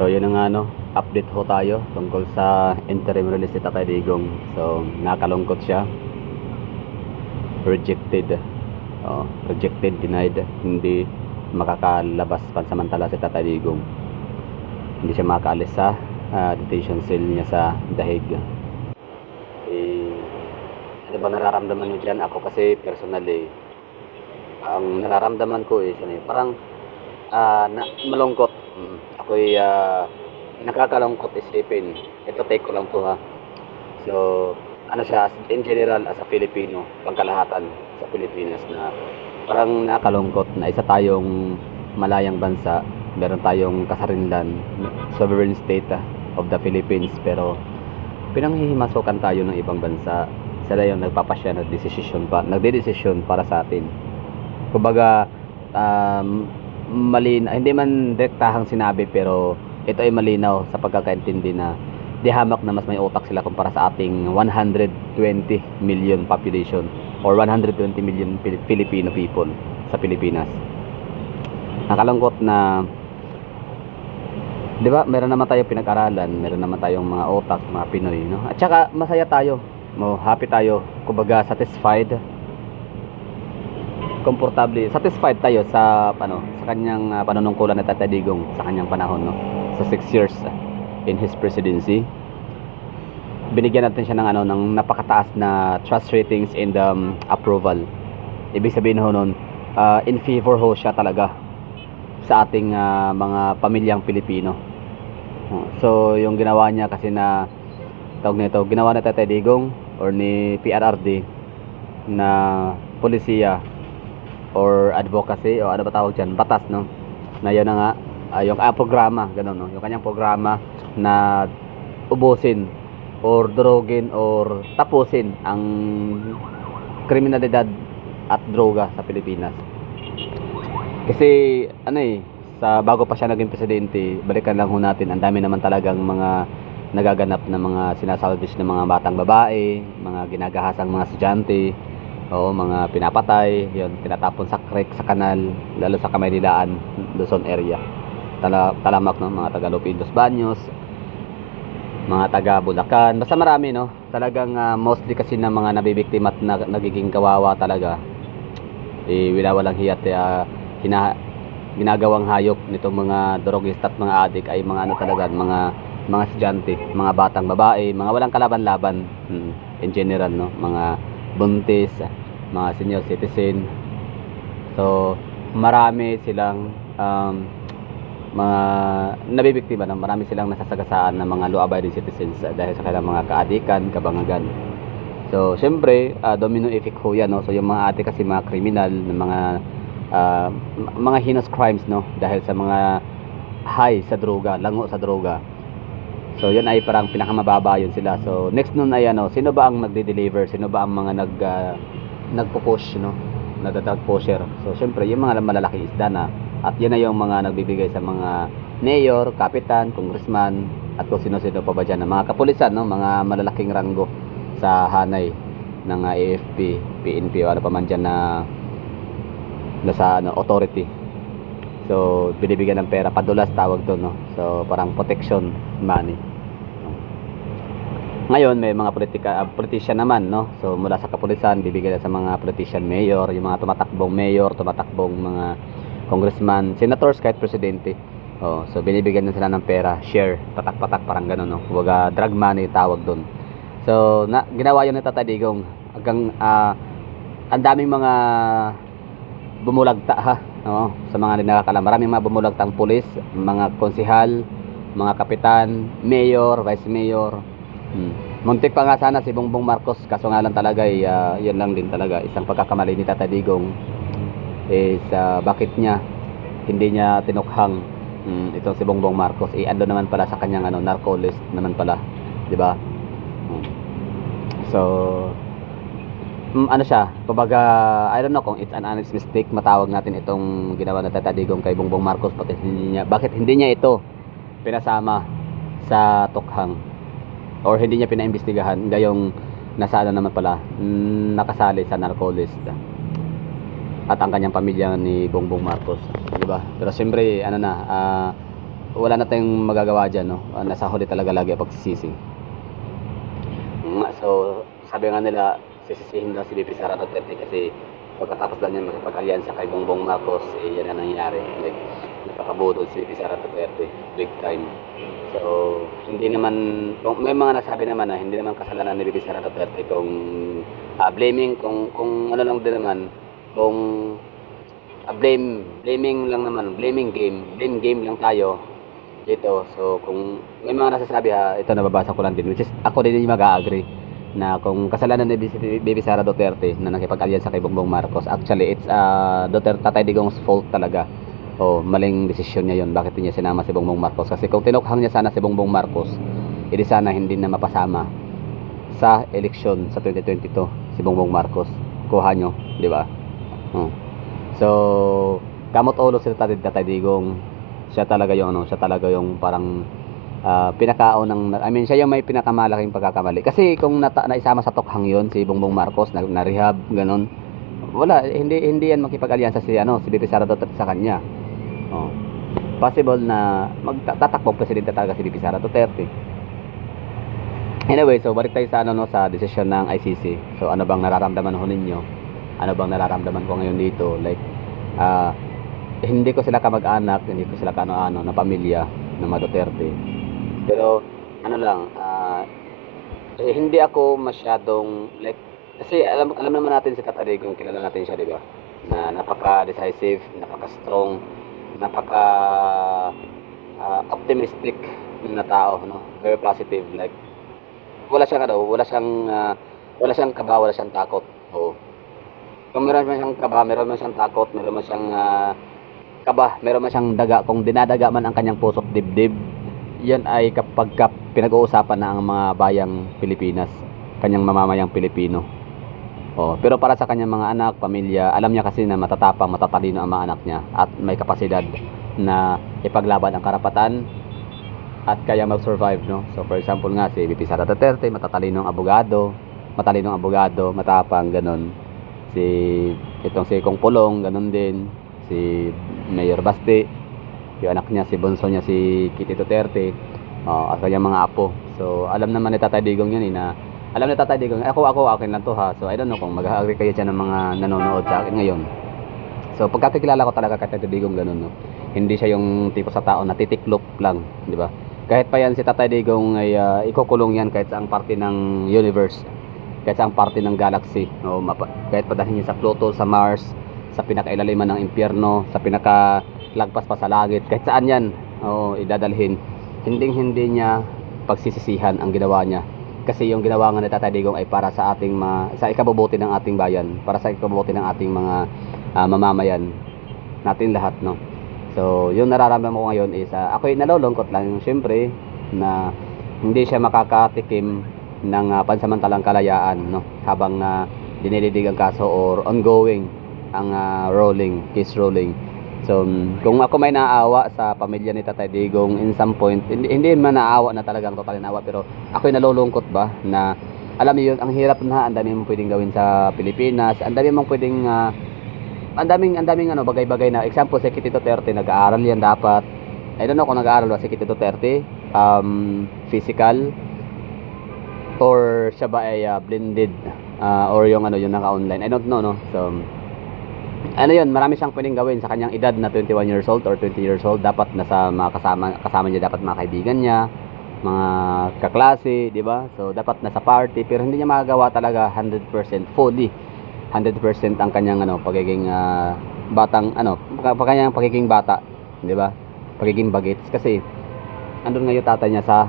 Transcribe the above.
So yun ang ano, update ho tayo tungkol sa interim release ni Tatay Digong. So nakalungkot siya, rejected, rejected, denied, hindi makakalabas pansamantala si Tatay Digong. Hindi siya makaalis sa detention cell niya sa Dahig. Ano ba nararamdaman niyo dyan? Ako kasi personally, ang nararamdaman ko is parang malungkot. Ako'y nakakalungkot isipin. Ito take ko lang to ha. So, ano siya, in general as a Filipino, pangkalahatan sa Pilipinas na parang nakalungkot na isa tayong malayang bansa, meron tayong kasarinlan, sovereign state of the Philippines, pero pinanghihimasukan tayo ng ibang bansa. Sila yung nagpapasya, nagdedesisyon para sa atin. Kumbaga, hindi man direktahang sinabi, pero ito ay malinaw sa pagkakaintindi na di hamak na mas may utak sila kumpara sa ating 120 million population or 120 million Filipino people sa Pilipinas. Nakalungkot na, di ba, meron naman tayong pinag-aralan, meron naman tayong mga utak, mga Pinoy, no? At saka masaya tayo, happy tayo, kumbaga satisfied, komportable, satisfied tayo sa sa kanyang panunungkulan ni Tatay Digong sa kanyang panahon, no? Sa 6 years in his presidency. Binigyan natin siya ng ng napakataas na trust ratings and approval. Ibig sabihin ho nun, in favor ho siya talaga sa ating mga pamilyang Pilipino. So yung ginawa niya kasi na ginawa ni Tatay Digong or ni PRRD na polisiya or advocacy o ano ba tawag dyan, batas, no, na yun na nga, yung programa, ganun, no, yung kanyang programa na ubusin or durugin or tapusin ang kriminalidad at droga sa Pilipinas. Kasi sa bago pa siya naging presidente, balikan lang ho natin, ang dami naman talagang mga nagaganap na mga sinasalvage ng mga batang babae, mga ginagahasang mga estudyante, mga pinapatay, yun, tinatapon sa creek, sa kanal, lalo sa Kamaynilaan, Luzon area. Talamak ng mga taga Lopidos Baños, mga taga Bulacan, basta marami, no. Talagang mostly kasi ng mga nabibiktima at nagiging kawawa talaga, winawalang hiyat, ginagawang hayop nitong mga drogista at mga adik ay mga talaga, mga estudyante, mga batang babae, mga walang kalaban-laban, in general, no, mga buntis, mga senior citizen. So marami silang mga nabibiktima, no? Marami silang nasasagasaan ng mga law-abiding citizens dahil sa kanilang mga kaadikan, kabangagan. So syempre, domino effect ho yan, no? So yung mga ate kasi mga kriminal, mga heinous crimes, no, dahil sa mga high sa droga, lango sa droga. So yun ay parang pinakamababa yun sila. So next nun ay sino ba ang nagde-deliver, sino ba ang mga nagpo-push, no, nagda-drug pusher. So syempre yung mga malalaki isda na, at yan na yung mga nagbibigay sa mga mayor, kapitan, congressman, at kung sino-sino pa ba dyan, mga kapulisan, no, mga malalaking ranggo sa hanay ng AFP, PNP o ano pa man dyan na sa authority. So binibigyan ng pera, padulas tawag to, no. So parang protection money. Ngayon may mga politician naman, no. So mula sa kapulisan bibigyan sa mga politician, mayor, yung mga tumatakbong mayor, tumatakbong mga congressman, senators, kahit presidente. So binibigyan din sila ng pera, share, patak-patak, parang gano'n, no. Huwag drug money tawag doon. So ginawa yun ng Tatay Digong hanggang ang daming mga bumulagta, ha, no, sa mga nakakalam. Maraming mga bumulagtang pulis, mga konsehal, mga kapitan, mayor, vice mayor. Muntik pa nga sana si Bongbong Marcos, kaso nga lang talaga yun lang din talaga isang pagkakamali ni Tatay Digong is bakit hindi niya tinukhang itong si Bongbong Marcos, ando naman pala sa kanyang narco list naman pala, di ba? So siya, kumbaga, I don't know kung it's an honest mistake matawag natin itong ginawa na Tatay Digong kay Bongbong Marcos, bakit hindi niya ito pinasama sa tukhang or hindi niya pinaimbestigahan gayong nasa naman pala, nakasali sa narco list at ang kanyang pamilya ni Bongbong Marcos, di ba? Pero siyempre wala na tayong magagawa diyan, no. Nasa huli talaga lagi ang pagsisisi. So sabi nga nila sisisihin daw si VP Sara Duterte kasi pagkatapos daw niya makipag-alyansa kay Bongbong Marcos, yan ang nangyari. Like, napakabudol si VP Sara Duterte, big time. So, hindi naman, may mga nasabi naman na hindi naman kasalanan ni VP Sara Duterte kung blaming, kung ano lang din naman, kung blaming lang naman, blame game lang tayo dito. So, kung may mga nasasabi ito nababasa ko lang din, which is ako din yung mag-a-agree na kung kasalanan ni Bibi Sara Duterte na nakipag-alyansa kay Bongbong Marcos, actually it's Duterte, Tatay Digong's fault talaga. Maling desisyon niya yon, bakit niya sinama si Bongbong Marcos, kasi kung tinukhang niya sana si Bongbong Marcos, edi sana hindi na mapasama sa eleksyon sa 2022 si Bongbong Marcos. Kuha nyo, di ba? So kamot ulo si Tatay Digong, siya talaga yung parang pinakaon ng, siya yung may pinakamalaking pagkakamali. Kasi kung naisama sa tokhang yon si Bongbong Marcos na rehab ganun, wala, hindi yan makipag-alyansa si VP Sara Duterte sa kanya. Possible na magtatakbong presidente talaga si VP Sara Duterte. Anyway, so balik tayo sa sa desisyon ng ICC. So ano bang nararamdaman ho ninyo? Ano bang nararamdaman ko ngayon dito? Like hindi ko sila kamag-anak, hindi ko sila kano-ano na pamilya ng mga Duterte. Pero ano lang, hindi ako masyadong like, kasi alam naman natin si Tatay Digong, kilala natin siya, di ba? Na napaka-decisive, napaka-strong, optimistic na tao, no? Very positive, like wala siyang kaba, wala siyang takot. Kung meron man siyang kaba, meron man siyang takot, meron man siyang meron man siyang daga, kung dinadaga man ang kanyang puso't dibdib, yan ay kapag pinag-uusapan na ang mga bayang Pilipinas, kanyang mamamayang Pilipino. Pero para sa kanyang mga anak, pamilya, alam niya kasi na matatapang, matatalino ang mga anak niya at may kapasidad na ipaglaban ang karapatan at kaya mag-survive, no? So for example nga si VP Sara Duterte, matalinong abogado, matapang, ganun. Si Kong Pulong, ganun din. Si Mayor Basti, yung anak niya, si bunso niya, si Kitty Duterte, at kanyang mga apo. So alam naman ni Tatay Digong yun, alam ni Tatay Digong, akin lang to ha. So I don't know kung mag-agree kayo dyan ng mga nanonood sa akin ngayon. So pagkakilala ko talaga kay Tatay Digong, ganun, no? Hindi siya yung tipo sa tao na titiklop lang, di ba? Kahit pa yan si Tatay Digong ay ikukulong yan kahit saang parte ng universe, kahit saang parte ng galaxy, no? Kahit padalhin niya sa Pluto, sa Mars, sa pinakailaliman ng impyerno, sa pinakalagpas pa sa langit, kahit saan yan idadalhin, hindi niya pagsisisihan ang ginawa niya. Kasi yung ginawa nga ni Tatay Digong ay para sa ating sa ikabubuti ng ating bayan, para sa ikabubuti ng ating mga mamamayan natin lahat, no? So yung nararamdaman ko ngayon is ako'y nalulungkot lang syempre na hindi siya makakatikim ng pansamantalang kalayaan, no? Habang dinididig ang kaso or ongoing ang case rolling. So kung ako may naawa sa pamilya ni Tatay Digong in some point, hindi man naawa na talagang total naawa, pero ako'y nalulungkot ba na alam niyo yun, ang hirap na, ang dami mong pwedeng gawin sa Pilipinas, ang dami mong pwedeng ang daming bagay-bagay na, example si Kitty Duterte, nag-aaral yan dapat. I don't know kung nag-aaral ba si Kitty Duterte, physical, or siya ba ay blended, or yung yung naka-online, I don't know, no? So yun, marami siyang pwedeng gawin sa kanyang edad na 21 years old or 20 years old. Dapat nasa mga kasama niya, dapat mga kaibigan niya, mga kaklase, di ba? So dapat nasa party, pero hindi niya magagawa talaga 100% fully, 100% ang kanyang pagiging batang kanyang pagiging bata, di ba? Pagiging bagets, kasi andun nga yung tatay niya sa